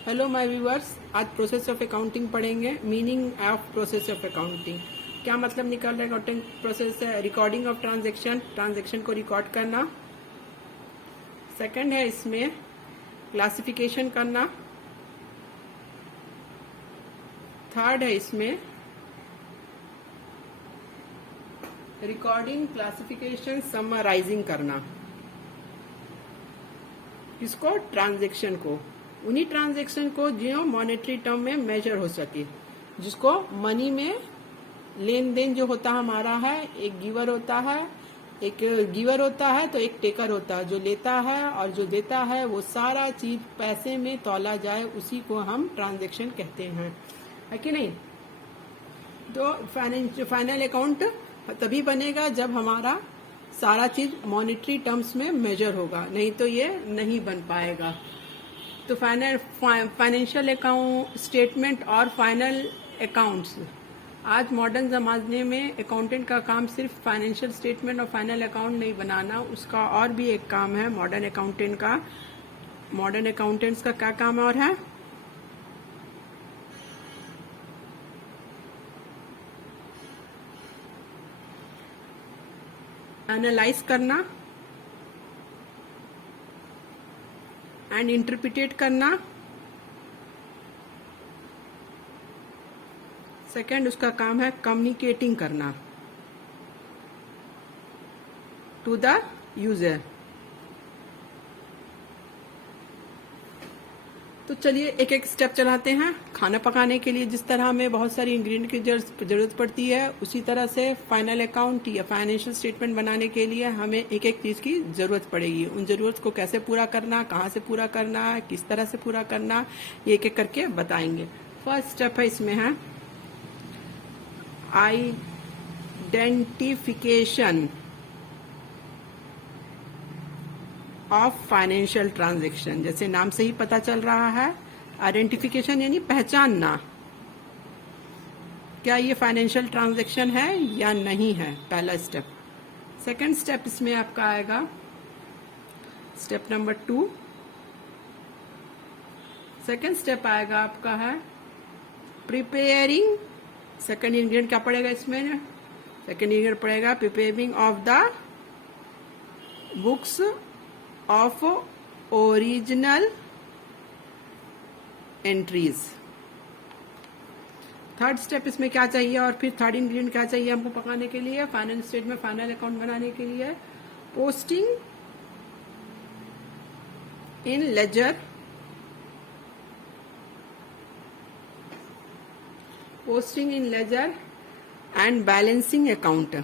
Hello my viewers, आज process of accounting पढ़ेंगे। Meaning of process of accounting, क्या मतलब निकल रहा है। अकाउंटिंग प्रोसेस है रिकॉर्डिंग ऑफ ट्रांजैक्शन, ट्रांजैक्शन को रिकॉर्ड करना। सेकंड है इसमें क्लासिफिकेशन करना। थर्ड है इसमें रिकॉर्डिंग, क्लासिफिकेशन, समराइजिंग करना। किसको? ट्रांजैक्शन को, उन्हीं ट्रांजैक्शन को जो मॉनेटरी टर्म में मेजर हो सके, जिसको मनी में लेन देन जो होता हमारा है, एक गिवर होता है, तो एक टेकर होता है। जो लेता है और जो देता है वो सारा चीज पैसे में तौला जाए, उसी को हम ट्रांजैक्शन कहते हैं, है कि नहीं। तो फाइनल अकाउंट तभी बनेगा जब हमारा सारा चीज मॉनेटरी टर्म्स में मेजर होगा, नहीं तो ये नहीं बन पाएगा। तो फाइनेंशियल अकाउंट स्टेटमेंट और फाइनल अकाउंट्स, आज मॉडर्न जमाने में अकाउंटेंट का काम सिर्फ फाइनेंशियल स्टेटमेंट और फाइनल अकाउंट नहीं बनाना, उसका और भी एक काम है मॉडर्न अकाउंटेंट का। मॉडर्न अकाउंटेंट्स का क्या काम और है? एनालाइज करना एंड इंटरप्रिटेट करना। सेकंड उसका काम है कम्युनिकेटिंग करना टू द यूजर। तो चलिए एक एक स्टेप चलाते हैं। खाना पकाने के लिए जिस तरह हमें बहुत सारी इंग्रेडिएंट की जरूरत पड़ती है, उसी तरह से फाइनल अकाउंट या फाइनेंशियल स्टेटमेंट बनाने के लिए हमें एक एक चीज की जरूरत पड़ेगी। उन जरूरत को कैसे पूरा करना, कहाँ से पूरा करना, किस तरह से पूरा करना, ये एक एक करके बताएंगे। फर्स्ट स्टेप है इसमें है आइडेंटिफिकेशन ऑफ फाइनेंशियल ट्रांजैक्शन। जैसे नाम से ही पता चल रहा है, आइडेंटिफिकेशन यानी पहचानना, क्या ये फाइनेंशियल ट्रांजैक्शन है या नहीं है, पहला स्टेप। सेकंड स्टेप इसमें आपका आएगा स्टेप नंबर 2। सेकंड स्टेप आएगा आपका है प्रिपेयरिंग। सेकंड इंग्रेडिएंट क्या पड़ेगा इसमें? सेकंड इंग्रेडिएंट पड़ेगा preparing of the books of original entries. Third step इसमें क्या चाहिए, और फिर थर्ड इंग्रेडिएंट क्या चाहिए हमको पकाने के लिए, फाइनल स्टेट में फाइनल अकाउंट बनाने के लिए? Posting in ledger, posting in ledger and balancing account.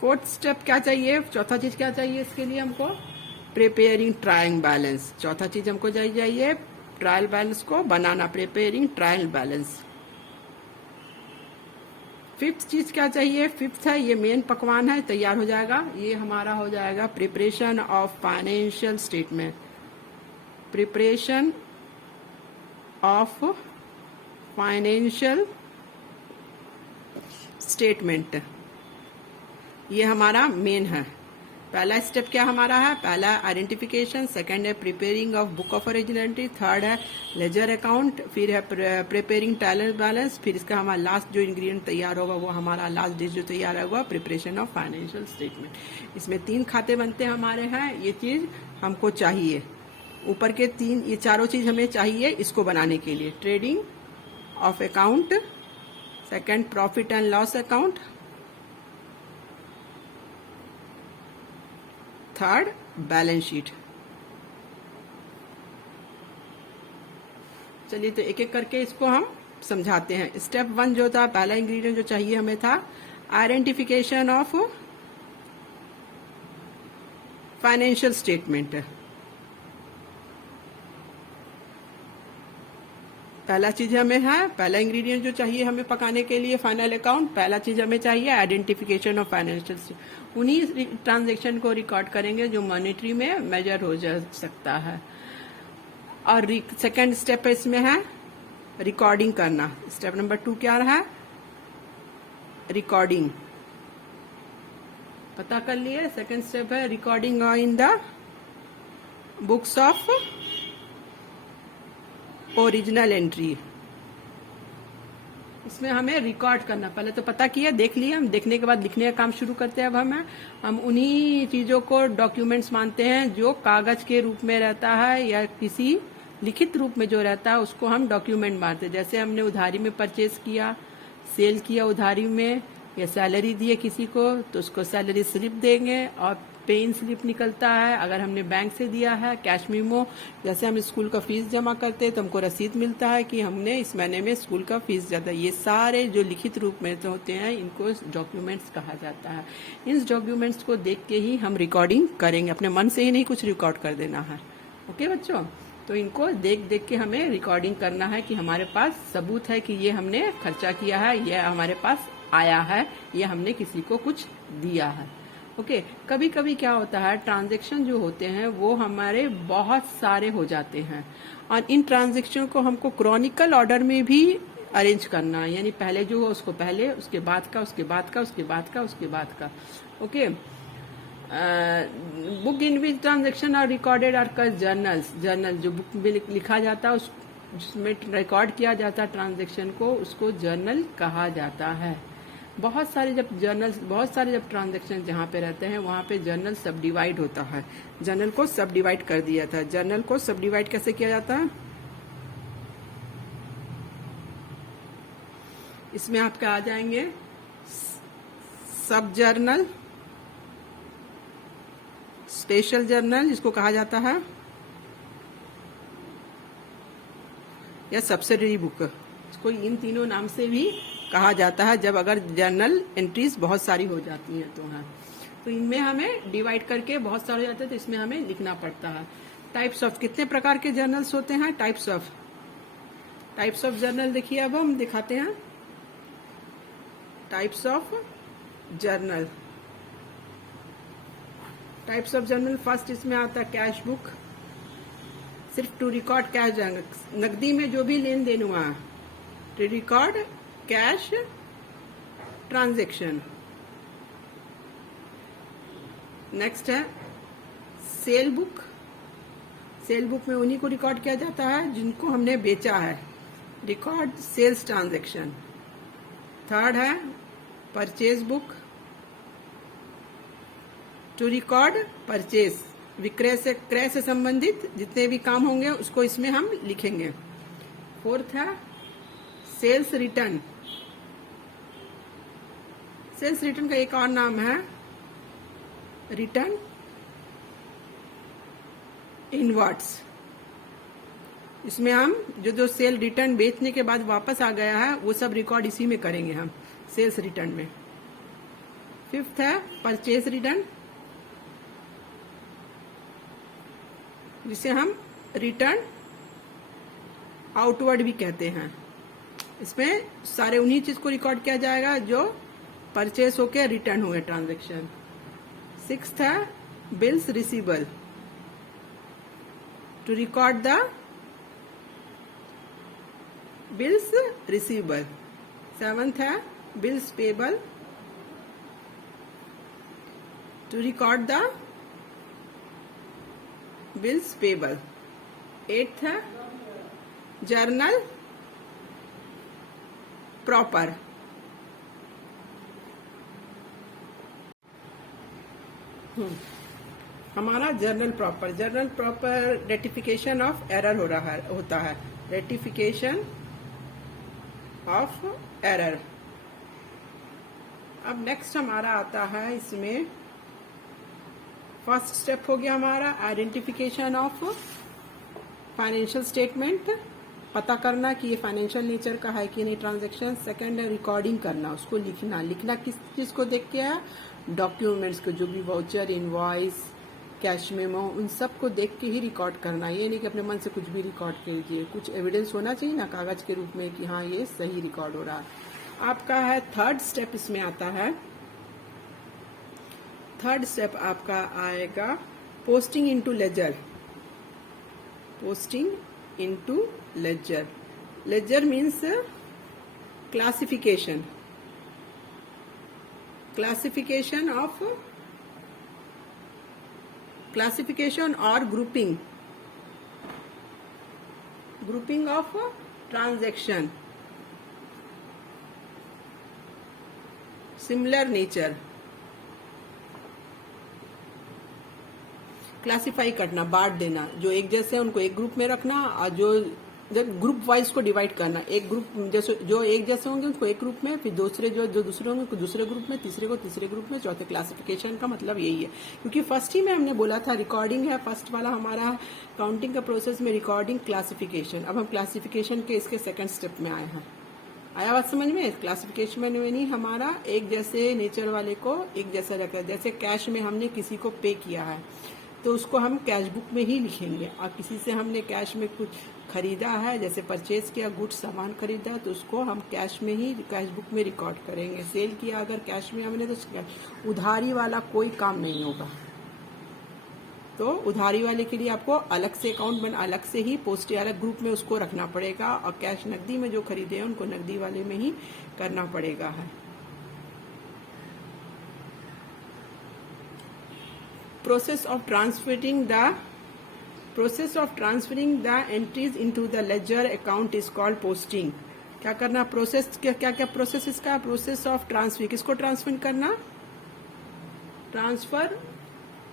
Fourth step क्या चाहिए, चौथा चीज क्या चाहिए इसके लिए हमको? Preparing trial balance. चौथा चीज हमको चाहिए ट्रायल बैलेंस को बनाना, प्रिपेयरिंग ट्रायल बैलेंस। फिफ्थ चीज क्या चाहिए? फिफ्थ है, ये मेन पकवान है, तैयार हो जाएगा, ये हमारा हो जाएगा preparation of financial statement. Preparation of financial statement, ये हमारा मेन है। पहला स्टेप क्या हमारा है? पहला आइडेंटिफिकेशन, सेकंड है preparing of book of originality, third है लेजर अकाउंट, फिर है प्रिपेयरिंग ट्रायल बैलेंस, फिर इसका हमारा लास्ट जो इंग्रेडिएंट तैयार होगा वो हमारा लास्ट डिश जो तैयार होगा प्रिपरेशन ऑफ फाइनेंशियल स्टेटमेंट। इसमें 3 खाते बनते हमारे हैं, ये चीज हमको चाहिए। ऊपर के 3 ये चारों चीज हमें चाहिए इसको बनाने के लिए। Trading of account, second profit and loss account, third balance sheet. चलिए तो एक एक करके इसको हम समझाते हैं। स्टेप 1 जो था, पहला इंग्रेडिएंट जो चाहिए हमें था आइडेंटिफिकेशन ऑफ फाइनेंशियल स्टेटमेंट। पहला चीज हमें है, पहला इंग्रेडिएंट जो चाहिए हमें पकाने के लिए फाइनल अकाउंट, पहला चीज हमें चाहिए आइडेंटिफिकेशन ऑफ फाइनेंशियल। उन्हीं ट्रांजैक्शन को रिकॉर्ड करेंगे जो मॉनेटरी में मेजर हो जा सकता है। और सेकंड स्टेप इसमें है रिकॉर्डिंग करना। स्टेप नंबर 2 क्या रहा? रिकॉर्डिंग। पता कर लिए। सेकंड स्टेप है recording in the books of original entry. इसमें हमें रिकॉर्ड करना, पहले तो पता किया, देख लिया, हम देखने के बाद लिखने का काम शुरू करते हैं। अब हम उन्हीं चीजों को डॉक्यूमेंट्स मानते हैं जो कागज के रूप में रहता है या किसी लिखित रूप में जो रहता है उसको हम डॉक्यूमेंट मानते हैं। जैसे हमने उधारी में परचेज किया, सेल किया उधारी में, या सैलरी दिए किसी को तो उसको सैलरी स्लिप देंगे और पे इन स्लिप निकलता है। अगर हमने बैंक से दिया है कैश मीमो, जैसे हम स्कूल का फीस जमा करते हैं तो हमको रसीद मिलता है कि हमने इस महीने में स्कूल का फीस ज्यादा। ये सारे जो लिखित रूप में होते हैं इनको डॉक्यूमेंट्स कहा जाता है। इन डॉक्यूमेंट्स को देख के ही हम रिकॉर्डिंग करेंगे, अपने मन से ही नहीं कुछ रिकॉर्ड कर देना है। ओके बच्चों, तो इनको देख देख के हमें रिकॉर्डिंग करना है कि हमारे पास सबूत है कि ये हमने खर्चा किया है, ये हमारे पास आया है, ये हमने किसी को कुछ दिया है। ओके, कभी कभी क्या होता है, ट्रांजैक्शन जो होते हैं वो हमारे बहुत सारे हो जाते हैं और इन ट्रांजैक्शन को हमको क्रॉनिकल ऑर्डर में भी अरेंज करना है, यानी पहले जो हो उसको पहले, उसके बाद का, उसके बाद का, उसके बाद का, उसके बाद का। Okay, book in which transaction are recorded are called journals. Journal जो बुक में लिखा जाता है जिसमें रिकॉर्ड किया जाता है ट्रांजेक्शन को, उसको जर्नल कहा जाता है। बहुत सारे जब ट्रांजेक्शन जहाँ पे रहते हैं वहाँ पे जर्नल सब डिवाइड होता है। जर्नल को सब डिवाइड कर दिया था। जर्नल को सब डिवाइड कैसे किया जाता है, इसमें आपका आ जाएंगे सब जर्नल, स्पेशल जर्नल जिसको कहा जाता है, या सब्सिडरी बुक, इसको इन तीनों नाम से भी कहा जाता है जब अगर जर्नल एंट्रीज बहुत सारी हो जाती हैं तो। हाँ, तो इनमें हमें डिवाइड करके बहुत सारे हो जाते हैं तो इसमें हमें लिखना पड़ता है। टाइप्स ऑफ, कितने प्रकार के जर्नल्स होते हैं, टाइप्स ऑफ जर्नल देखिए अब हम दिखाते हैं। टाइप्स ऑफ जर्नल, फर्स्ट इसमें आता है कैश बुक, सिर्फ टू रिकॉर्ड कैश, नकदी में जो भी लेन देन हुआ, to record cash transaction. Next है सेल बुक। सेल बुक में उन्हीं को रिकॉर्ड किया जाता है जिनको हमने बेचा है, रिकॉर्ड सेल्स ट्रांजैक्शन। थर्ड है purchase book, to record purchase, क्रय से संबंधित जितने भी काम होंगे उसको इसमें हम लिखेंगे। फोर्थ है सेल्स रिटर्न। सेल्स रिटर्न का एक और नाम है रिटर्न इनवर्ड्स। इसमें हम जो सेल रिटर्न बेचने के बाद वापस आ गया है वो सब रिकॉर्ड इसी में करेंगे हम, सेल्स रिटर्न में। फिफ्थ है परचेज रिटर्न, जिसे हम रिटर्न आउटवर्ड भी कहते हैं। इसमें सारे उन्हीं चीज को रिकॉर्ड किया जाएगा जो परचेस होके रिटर्न हुए ट्रांजैक्शन। सिक्स्थ है bills receivable, to record the bills receivable. Seventh है bills payable, to record the bills payable. Eighth है जर्नल प्रॉपर। हमारा journal proper rectification of error होता है, रेटिफिकेशन ऑफ एरर। अब नेक्स्ट हमारा आता है, इसमें फर्स्ट स्टेप हो गया हमारा आइडेंटिफिकेशन ऑफ फाइनेंशियल स्टेटमेंट, पता करना कि ये फाइनेंशियल नेचर का है कि नहीं ट्रांजैक्शन। सेकंड है रिकॉर्डिंग करना, उसको लिखना किस चीज को देख के है, डॉक्यूमेंट्स को, जो भी वाउचर, इनवॉइस, कैश मेमो, उन सब को देख के ही रिकॉर्ड करना। ये नहीं कि अपने मन से कुछ भी रिकॉर्ड कीजिए, कुछ एविडेंस होना चाहिए ना कागज के रूप में कि हाँ ये सही रिकॉर्ड हो रहा है। आपका है थर्ड स्टेप, इसमें आता है थर्ड स्टेप आपका आएगा posting into ledger. Posting into ledger, ledger means classification of classification और grouping of transaction, similar nature, classify करना, बांट देना, जो एक जैसे हैं उनको एक ग्रुप में रखना और जो जब ग्रुप वाइज को डिवाइड करना, एक ग्रुप जैसे जो एक जैसे होंगे उनको एक ग्रुप में, फिर दूसरे जो दूसरे होंगे उनको दूसरे ग्रुप में, तीसरे को तीसरे ग्रुप में, चौथे क्लासिफिकेशन का मतलब यही है। क्योंकि फर्स्ट ही में हमने बोला था रिकॉर्डिंग है फर्स्ट वाला हमारा काउंटिंग का प्रोसेस में, रिकॉर्डिंग क्लासिफिकेशन। अब हम क्लासिफिकेशन के इसके सेकंड स्टेप में आए हैं। आया बात समझ में? क्लासिफिकेशन में नहीं हमारा एक जैसे नेचर वाले को एक जैसा रखा है। जैसे कैश में हमने किसी को पे किया है तो उसको हम कैश बुक में ही लिखेंगे, और किसी से हमने कैश में कुछ खरीदा है, जैसे परचेज किया, गुड्स सामान खरीदा है, तो उसको हम कैश में ही कैश बुक में रिकॉर्ड करेंगे। सेल किया अगर कैश में हमने तो उधारी वाला कोई काम नहीं होगा। तो उधारी वाले के लिए आपको अलग से अकाउंट बना, अलग से ही पोस्ट अलग ग्रुप में उसको रखना पड़ेगा, और कैश नकदी में जो खरीदे हैं उनको नकदी वाले में ही करना पड़ेगा है। Process of transferring the entries into the ledger account is called posting। क्या करना प्रोसेस, क्या क्या प्रोसेस इसका? प्रोसेस ऑफ ट्रांसफर, किसको ट्रांसफर करना?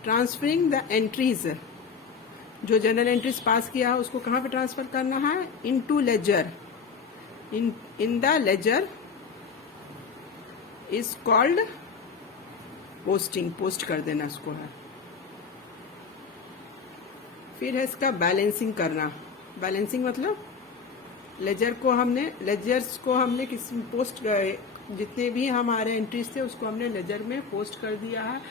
ट्रांसफरिंग द एंट्रीज, जो जनरल एंट्रीज पास किया है उसको कहाँ पे ट्रांसफर करना है? Into ledger, in the ledger is called posting. Post कर देना उसको है। फिर है इसका बैलेंसिंग करना। बैलेंसिंग मतलब लेजर्स को हमने किस पोस्ट, जितने भी हमारे एंट्रीज थे उसको हमने लेजर में पोस्ट कर दिया है।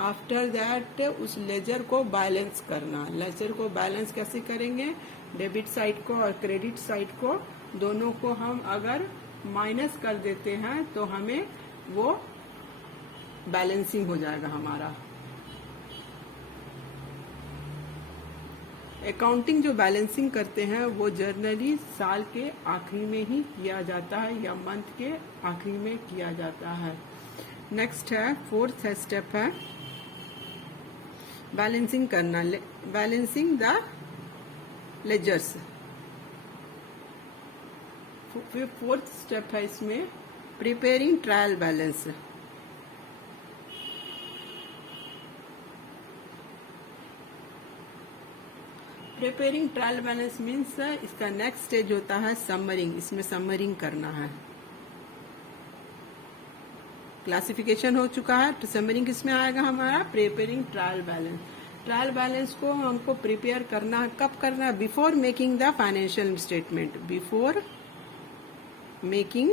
आफ्टर दैट उस लेजर को बैलेंस करना। लेजर को बैलेंस कैसे करेंगे? डेबिट साइड को और क्रेडिट साइड को दोनों को हम अगर माइनस कर देते हैं तो हमें वो बैलेंसिंग हो जाएगा हमारा। अकाउंटिंग जो बैलेंसिंग करते हैं वो जनरली साल के आखिरी में ही किया जाता है या मंथ के आखिरी में किया जाता है। नेक्स्ट है फोर्थ स्टेप है बैलेंसिंग करना, balancing the ledgers. Fourth step है इसमें preparing trial balance. Preparing trial balance means इसका नेक्स्ट स्टेज होता है समरिंग। इसमें समरिंग करना है। क्लासिफिकेशन हो चुका है तो समरिंग किसमें आएगा हमारा? Preparing trial balance. Trial balance को हमको प्रिपेयर करना है, कब करना है? Before making the financial statement. Before making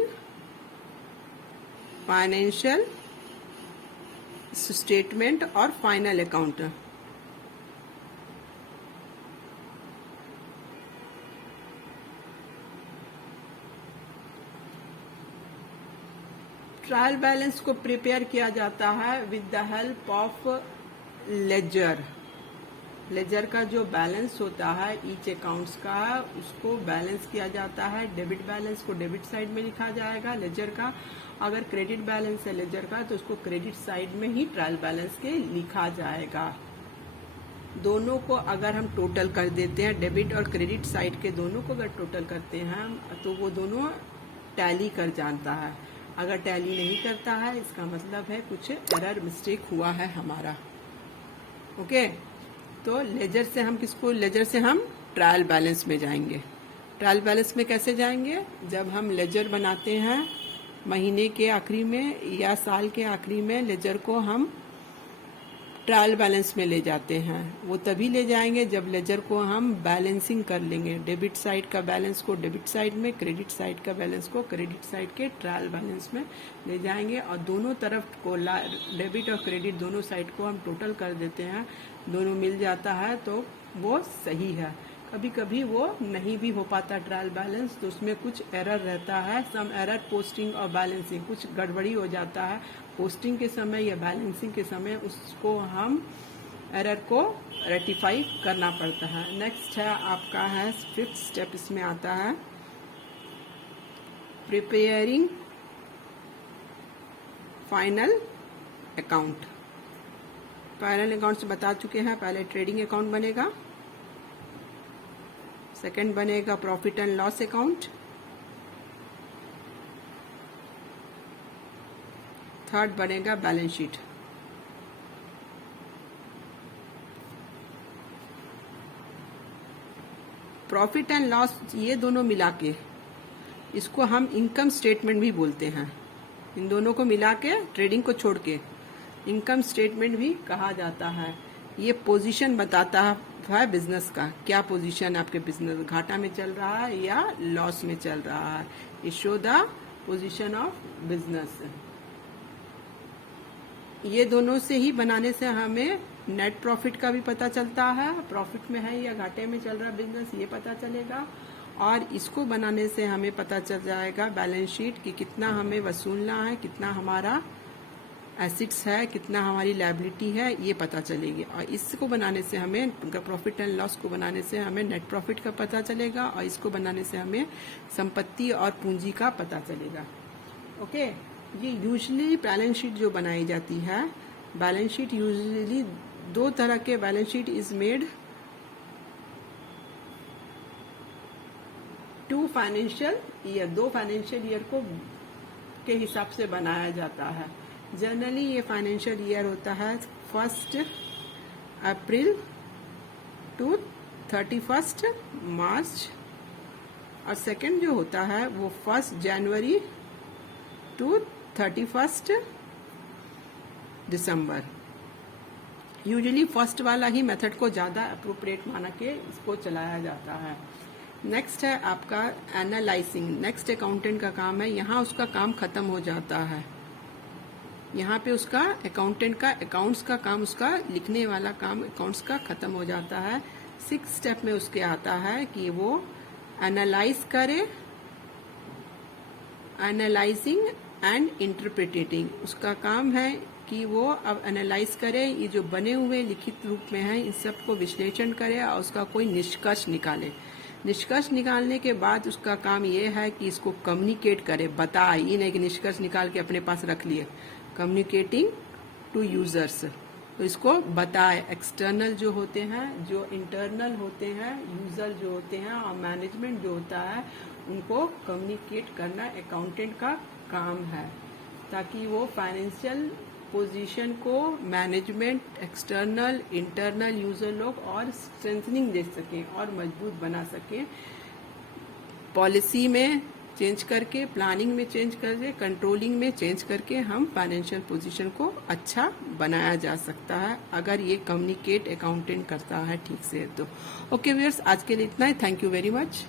financial statement और फाइनल अकाउंट। ट्रायल बैलेंस को प्रिपेयर किया जाता है with the help of ledger. Ledger का जो बैलेंस होता है ईच अकाउंट्स का उसको बैलेंस किया जाता है। डेबिट बैलेंस को डेबिट साइड में लिखा जाएगा लेजर का। अगर क्रेडिट बैलेंस है लेजर का तो उसको क्रेडिट साइड में ही ट्रायल बैलेंस के लिखा जाएगा। दोनों को अगर हम टोटल कर देते हैं, डेबिट और क्रेडिट साइड के दोनों को अगर टोटल करते हैं तो वो दोनों टैली कर जाता है। अगर टैली नहीं करता है इसका मतलब है कुछ एरर मिस्टेक हुआ है हमारा। ओके, तो लेजर से हम किसको? लेजर से हम ट्रायल बैलेंस में जाएंगे। ट्रायल बैलेंस में कैसे जाएंगे? जब हम लेजर बनाते हैं महीने के आखिरी में या साल के आखिरी में, लेजर को हम ट्रायल बैलेंस में ले जाते हैं। वो तभी ले जाएंगे जब लेजर को हम बैलेंसिंग कर लेंगे। डेबिट साइड का बैलेंस को डेबिट साइड में, क्रेडिट साइड का बैलेंस को क्रेडिट साइड के ट्रायल बैलेंस में ले जाएंगे और दोनों तरफ को डेबिट और क्रेडिट दोनों साइड को हम टोटल कर देते हैं। दोनों मिल जाता है तो वो सही है। कभी कभी वो नहीं भी हो पाता ट्रायल बैलेंस तो उसमें कुछ एरर रहता है। सम एरर पोस्टिंग और बैलेंसिंग, कुछ गड़बड़ी हो जाता है पोस्टिंग के समय या बैलेंसिंग के समय, उसको हम एरर को रेक्टिफाई करना पड़ता है। नेक्स्ट है आपका है फिफ्थ स्टेप, इसमें आता है preparing final account. Parallel accounts बता चुके हैं। पहले ट्रेडिंग अकाउंट बनेगा, सेकंड बनेगा profit and loss account, third बनेगा balance sheet. Profit and loss ये दोनों मिला के इसको हम इनकम स्टेटमेंट भी बोलते हैं। इन दोनों को मिला के, ट्रेडिंग को छोड़ के, इनकम स्टेटमेंट भी कहा जाता है। ये पोजीशन बताता है बिजनेस का, क्या पोजीशन आपके बिजनेस, घाटा में चल रहा है या लॉस में चल रहा है। ये show the position of business. ये दोनों से ही बनाने से हमें नेट प्रॉफिट का भी पता चलता है, प्रॉफिट में है या घाटे में चल रहा बिजनेस ये पता चलेगा। और इसको बनाने से हमें पता चल जाएगा बैलेंस शीट कि कितना हमें वसूलना है, कितना हमारा एसेट्स है, कितना हमारी लायबिलिटी है, ये पता चलेगी। और इसको बनाने से हमें प्रॉफिट एंड लॉस को बनाने से हमें नेट प्रॉफिट का पता चलेगा, और इसको बनाने से हमें संपत्ति और पूंजी का पता चलेगा। ओके, ये यूजुअली बैलेंस शीट जो बनाई जाती है, बैलेंस शीट यूजुअली दो तरह के balance sheet is made to financial year, दो फाइनेंशियल ईयर को के हिसाब से बनाया जाता है। जनरली ये फाइनेंशियल ईयर होता है 1 अप्रैल टू 31 मार्च, और सेकंड जो होता है वो 1 जनवरी टू 31 दिसंबर। यूजुअली फर्स्ट वाला ही मेथड को ज्यादा अप्रोप्रिएट माना के इसको चलाया जाता है। नेक्स्ट है आपका एनालाइजिंग, नेक्स्ट अकाउंटेंट का काम है। यहाँ उसका काम खत्म हो जाता है, यहाँ पे उसका अकाउंटेंट का अकाउंट्स का काम, उसका लिखने वाला काम अकाउंट्स का खत्म हो जाता है। 6 स्टेप में उसके आता है कि वो एनालाइज करे, एनालाइजिंग एंड इंटरप्रिटेटिंग। उसका काम है कि वो अब एनालाइज करे, ये जो बने हुए लिखित रूप में है इन सबको विश्लेषण करे और उसका कोई निष्कर्ष निकाले। निष्कर्ष निकालने के बाद उसका काम ये है कि इसको कम्युनिकेट करे, बताए, ये नहीं कि निष्कर्ष निकाल के अपने पास रख लिए। कम्युनिकेटिंग टू यूजर्स, तो इसको बताए, एक्सटर्नल जो होते हैं, जो इंटरनल होते हैं, यूजर जो होते हैं और मैनेजमेंट जो होता है, उनको कम्युनिकेट करना अकाउंटेंट का काम है, ताकि वो फाइनेंशियल पोजीशन को मैनेजमेंट, एक्सटर्नल, इंटरनल यूजर लोग और स्ट्रेंथनिंग दे सकें और मजबूत बना सकें। पॉलिसी में चेंज करके, प्लानिंग में चेंज करके, कंट्रोलिंग में चेंज करके हम फाइनेंशियल पोजीशन को अच्छा बनाया जा सकता है, अगर ये कम्युनिकेट अकाउंटेंट करता है ठीक से तो। ओके व्यूअर्स, आज के लिए इतना ही। Thank you very much.